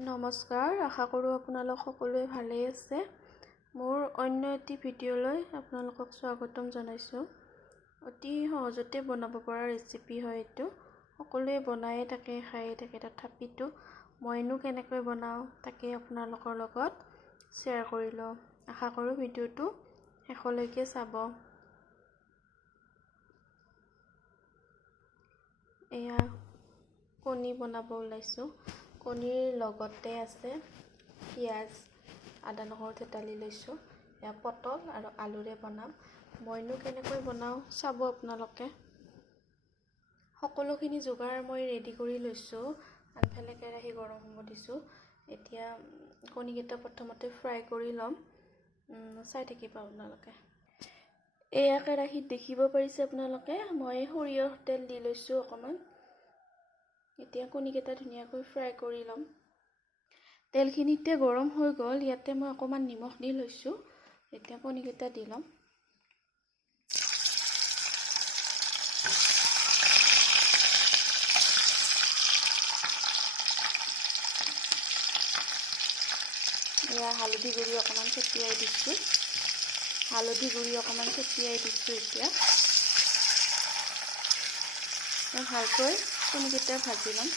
নমস্কাৰ আশা কৰোঁ আপোনালোক সকলোৱে ভালেই আছে। মোৰ অন্য এটি ভিডিঅ'লৈ আপোনালোকক স্বাগতম জনাইছোঁ। অতি সহজতে বনাব পৰা ৰেচিপি হয় এইটো। সকলোৱে বনায়ে থাকে খায়ে থাকে তথাপিতো মইনো কেনেকৈ বনাওঁ তাকে আপোনালোকৰ লগত শ্বেয়াৰ কৰি লওঁ। আশা কৰোঁ ভিডিঅ'টো শেষলৈকে চাব। এয়া কণী বনাব ওলাইছোঁ। কণীৰ লগতে আছে পিঁয়াজ আদা নহৰু থেতালি লৈছোঁ। এয়া পটল আৰু আলুৰে বনাম। মইনো কেনেকৈ বনাওঁ চাব আপোনালোকে। সকলোখিনি যোগাৰ মই ৰেডি কৰি লৈছোঁ। আনফালে কেৰাহী গৰম হ'ব দিছোঁ। এতিয়া কণীকেইটা প্ৰথমতে ফ্ৰাই কৰি ল'ম। চাই থাকিব আপোনালোকে। এয়া কেৰাহীত দেখিব পাৰিছে আপোনালোকে। মই সৰিয়হ তেল দি লৈছোঁ অকণমান। এতিয়া কণীকেইটা ধুনীয়াকৈ ফ্ৰাই কৰি ল'ম। তেলখিনিতে গৰম হৈ গ'ল ইয়াতে মই অকণমান নিমখ দি লৈছোঁ। এতিয়া কণীকেইটা দি ল'ম। এয়া হালধি গুড়ি অকণমান ছটিয়াই দিছোঁ। হালধি গুড়ি অকণমান ছটিয়াই দিছোঁ এতিয়া। ভালকৈ কণীকেইটা ভাজি ল'ম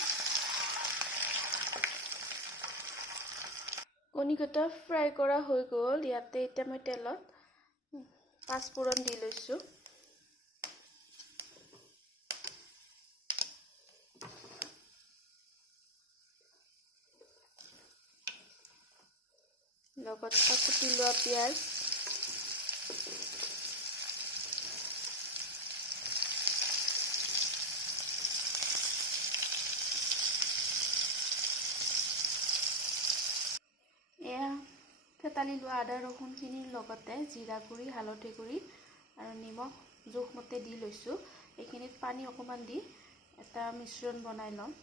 কণীকেইটা ফ্ৰাই কৰা হৈ গ'ল, ইয়াতে এতিয়া মই তেলত পাঁচফোৰণ দি লৈছোঁ। লগত কুটি লোৱা পিঁয়াজ। থেতালি লোৱা আদা ৰচুনখিনিৰ লগতে জিৰা গুড়ি হালধি গুড়ি আৰু নিমখ জোখমতে দি লৈছোঁ। এইখিনিত পানী অকণমান দি এটা মিশ্ৰণ বনাই ল'ম।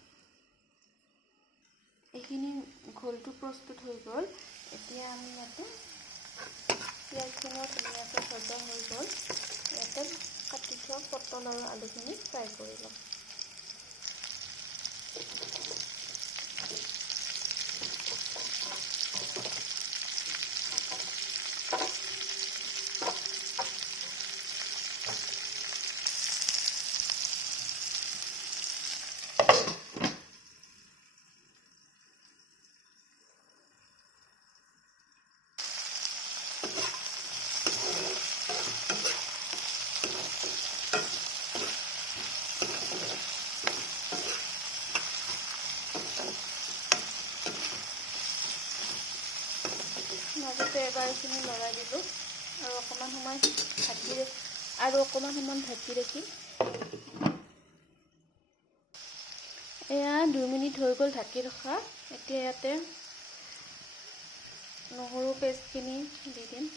এইখিনি ঘোলটো প্ৰস্তুত হৈ গ'ল। এতিয়া আমি ইয়াতে পিঁয়াজখিনিও ধুনীয়াকৈ ভজা হৈ গ'ল। ইয়াতে কাটি থোৱা পটল আৰু আলুখিনি ফ্ৰাই কৰি ল'ম। এইখিনি লৰাই দিলোঁ। আৰু অকণমান সময় ঢাকি আৰু অকণমান সময় ঢাকি ৰাখিম। এয়া দুই মিনিট হৈ গ'ল ঢাকি ৰখা। এতিয়া ইয়াতে নহৰু পেষ্টখিনি দি দিম।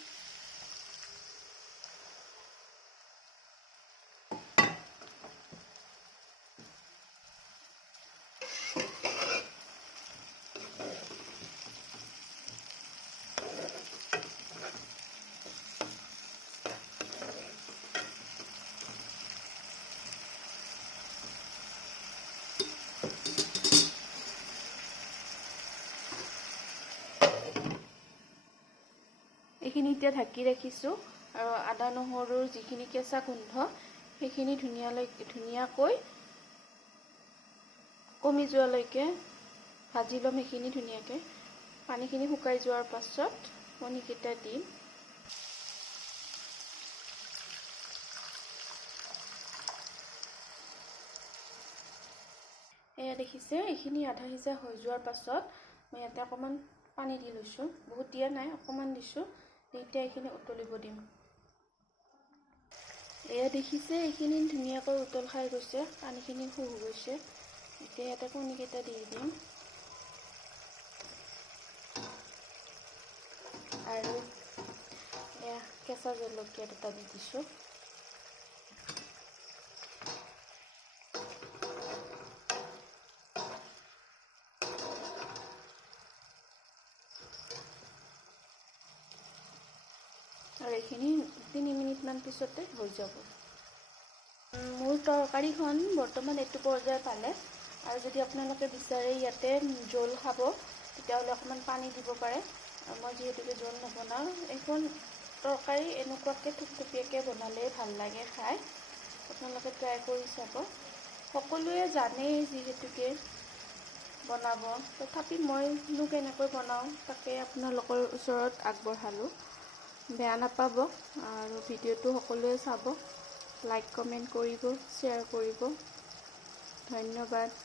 এইখিনি এতিয়া ঢাকি ৰাখিছোঁ আৰু আদা নহৰুৰ যিখিনি কেঁচা গোন্ধ সেইখিনি ধুনীয়ালৈ ধুনীয়াকৈ কমি যোৱালৈকে ভাজি ল'ম সেইখিনি ধুনীয়াকৈ। পানীখিনি শুকাই যোৱাৰ পাছত কণীকেইটা দিম। এয়া দেখিছে এইখিনি আধা সিজা হৈ যোৱাৰ পাছত মই ইয়াতে অকণমান পানী দি লৈছোঁ। বহুত দিয়া নাই অকণমান দিছোঁ। এতিয়া এইখিনি উতলিব দিম। এয়া দেখিছে, এইখিনি ধুনীয়াকৈ উতল খাই গৈছে, পানীখিনি শুহ গৈছে। এতিয়া ইয়াতে কণীকেইটা দি দিম। আৰু এয়া কেঁচা জলকীয়া দুটা দি দিছোঁ। আৰু এইখিনি তিনি মিনিটমান পিছতে হৈ যাব। মোৰ তৰকাৰীখন বৰ্তমান এইটো পৰ্যায় পালে আৰু যদি আপোনালোকে বিচাৰে ইয়াতে জোল খাব তেতিয়াহ'লে অকণমান পানী দিব পাৰে। মই যিহেতুকে জোল নবনাওঁ এইখন তৰকাৰী এনেকুৱাকৈ থুপথুপীয়াকৈ বনালেই ভাল লাগে খাই। আপোনালোকে ট্ৰাই কৰি চাব। সকলোৱে জানেই যিহেতুকে বনাব। তথাপি মইনো কেনেকৈ বনাওঁ তাকে আপোনালোকৰ ওচৰত আগবঢ়ালোঁ। বেয়া নাপাব আৰু ভিডিঅ'টো সকলোৱে চাব। লাইক কমেণ্ট কৰিব শ্বেয়াৰ কৰিব। ধন্যবাদ।